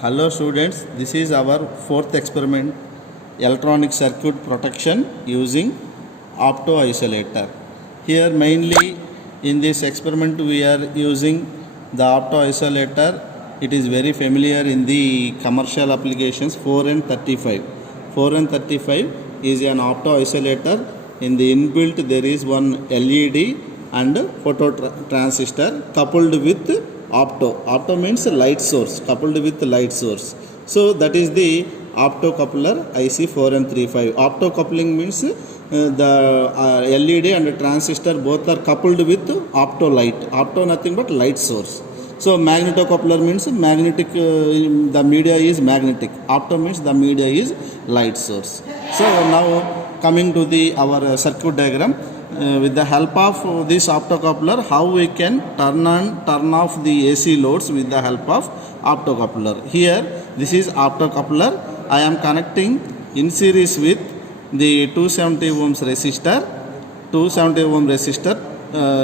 Hello students, this is our fourth experiment, electronic circuit protection using opto isolator. Here mainly in this experiment we are using the opto isolator. It is very familiar in the commercial applications 4 and 35. 4 and 35 is an opto isolator. In the inbuilt there is one LED and photo transistor coupled with opto means light source, coupled with light source. So that is the optocoupler IC4N35. Opto coupling means the LED and transistor both are coupled with opto light. Opto nothing but light source. So magnetocoupler means magnetic, the media is magnetic. Opto means the media is light source. So now coming to the our circuit diagram. With the help of this optocoupler, how we can turn on turn off the AC loads with the help of optocoupler. Here this is optocoupler. I am connecting in series with the 270 ohms resistor, 270 ohm resistor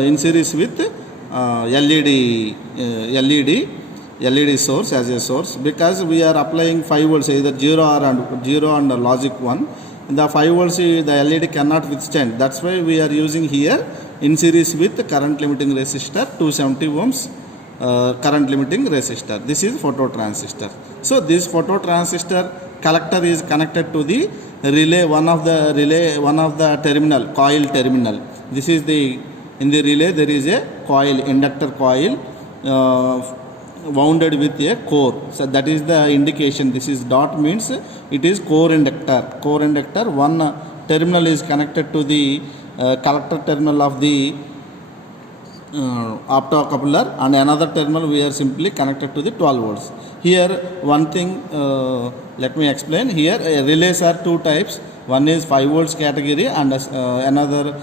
in series with LED source as a source, because we are applying 5 volts either 0 and logic 1. The 5 volts the LED cannot withstand. That's why we are using here in series with current limiting resistor 270 ohms current limiting resistor. This is photo transistor. So this photo transistor collector is connected to the relay, one of the terminal, coil terminal. This is the, in the relay there is a coil, inductor coil wounded with a core. So that is the indication. This is dot means it is core inductor. Core inductor, one terminal is connected to the collector terminal of the optocoupler, and another terminal we are simply connected to the 12 volts. Here one thing let me explain. Here relays are two types. One is 5 volts category and another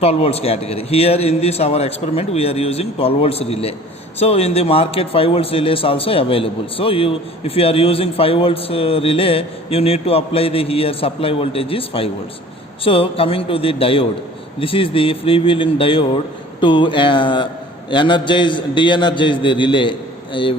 12 volts category. Here in this our experiment we are using 12 volts relay. So in the market 5 volts relay is also available. So if you are using 5 volts relay, you need to apply the here supply voltage is 5 volts. So coming to the diode, this is the freewheeling diode to de-energize the relay.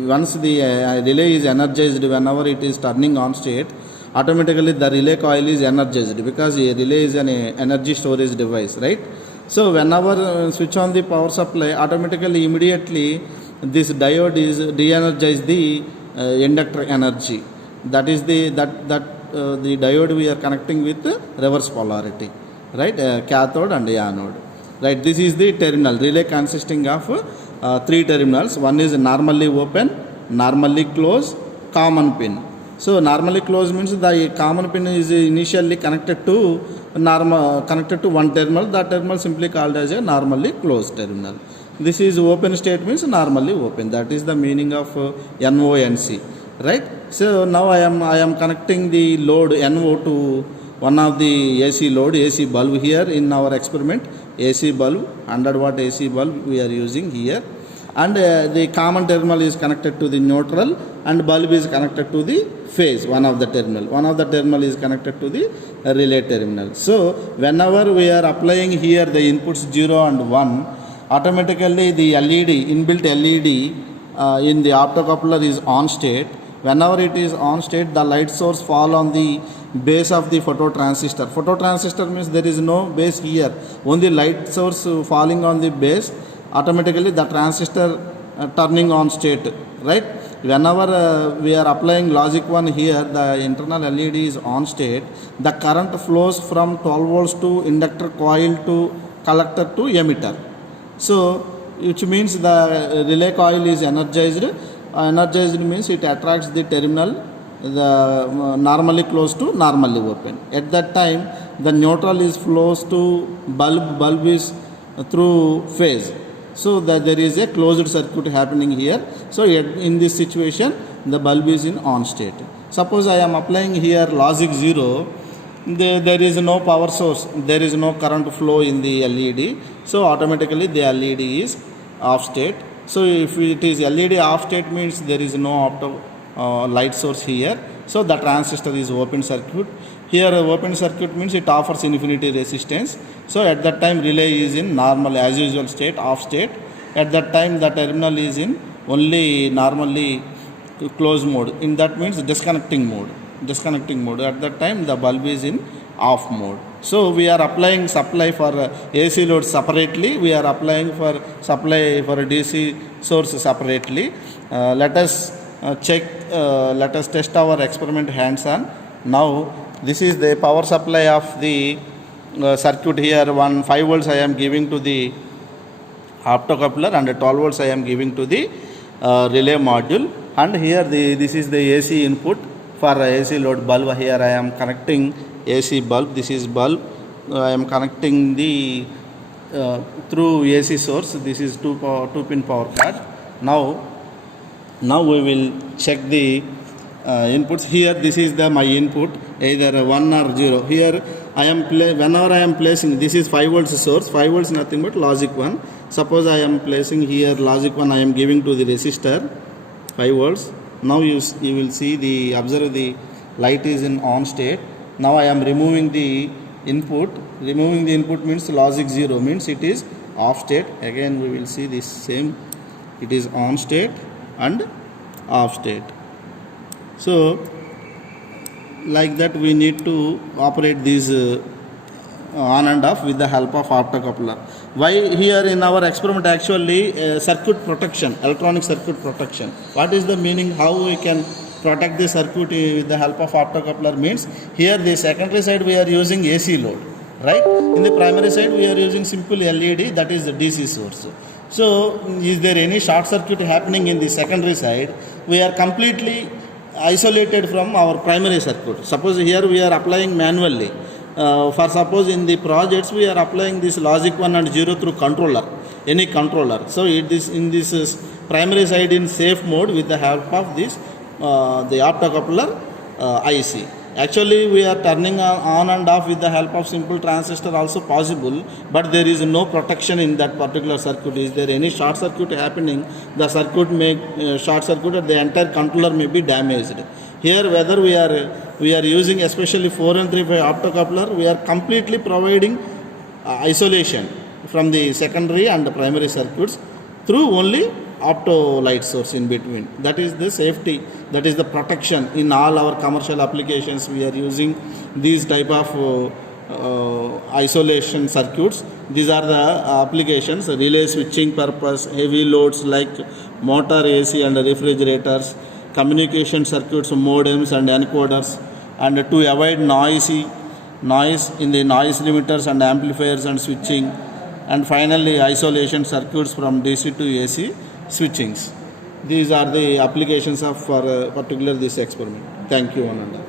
Once the relay is energized, whenever it is turning on state, automatically the relay coil is energized, because a relay is an energy storage device, right? So whenever switch on the power supply, automatically immediately this diode is de-energize the inductor energy. That is the diode we are connecting with reverse polarity, right? Cathode and anode, right? This is the terminal relay consisting of 3 terminals. One is normally open, normally closed, common pin. So normally closed means the common pin is initially connected to one terminal. That terminal simply called as a normally closed terminal. This is open state means normally open. That is the meaning of NONC, right? So now I am connecting the load NO to one of the AC load, AC bulb. Here in our experiment, AC bulb, 100 watt AC bulb we are using here, and the common terminal is connected to the neutral and bulb is connected to the phase, one of the terminal is connected to the relay terminal. So whenever we are applying here the inputs 0 and 1, automatically the LED, inbuilt LED in the optocoupler is on state. Whenever it is on state, the light source fall on the base of the phototransistor. Phototransistor means there is no base here, only light source falling on the base. Automatically the transistor turning on state, right? Whenever we are applying logic 1 here, the internal LED is on state. The current flows from 12 volts to inductor coil to collector to emitter. So which means the relay coil is energized. Energized means it attracts the terminal, the normally closed to normally open. At that time the neutral is flows to bulb is through phase. So that there is a closed circuit happening here. So in this situation the bulb is in on state. Suppose I am applying here logic 0, there is no power source, there is no current flow in the LED. So automatically the LED is off state. So if it is LED off state means there is no opto light source here. So the transistor is open circuit. Here open circuit means it offers infinity resistance. So at that time relay is in normal as usual state, off state. At that time the terminal is in only normally close mode. In that means disconnecting mode. At that time the bulb is in off mode. So we are applying supply for AC load separately. We are applying for supply for DC source separately. Let us check. Let us test our experiment hands on. Now this is the power supply of the circuit. Here 5 volts I am giving to the optocoupler and 12 volts I am giving to the relay module, and here this is the AC input for AC load bulb. Here I am connecting AC bulb. This is bulb. I am connecting the through AC source. This is 2-pin power card. Now we will check the inputs. Here this is my input, either 1 or 0. Here I am whenever I am placing, this is 5 volts source. 5 volts nothing but logic 1. Suppose I am placing here logic 1, I am giving to the resistor 5 volts. Now you will see observe the light is in on state. Now I am removing the input. Removing the input means logic 0, means it is off state. Again we will see this same, it is on state and off state. So like that we need to operate these on and off with the help of optocoupler. Why here in our experiment actually circuit protection, electronic circuit protection. What is the meaning? How we can protect the circuit with the help of optocoupler means, here the secondary side we are using AC load, right? In the primary side we are using simple LED, that is the DC source. So is there any short circuit happening in the secondary side, we are completely isolated from our primary circuit. Suppose here we are applying manually. For suppose in the projects we are applying this logic 1 and 0 through controller, any controller. So it is in this primary side in safe mode with the help of this the optocoupler IC. Actually we are turning on and off with the help of simple transistor also possible, but there is no protection in that particular circuit. Is there any short circuit happening, the circuit may short circuit or the entire controller may be damaged. Here whether we are using especially 4 and 3/5 optocoupler, we are completely providing isolation from the secondary and the primary circuits through only opto light source in between. That is the safety, that is the protection. In all our commercial applications we are using these type of isolation circuits. These are the applications: relay switching purpose, heavy loads like motor, AC and refrigerators, communication circuits, modems and encoders, and to avoid noise in the noise limiters and amplifiers and switching, and finally isolation circuits from DC to AC switchings. These are the applications of for particular this experiment. Thank you, Ananda.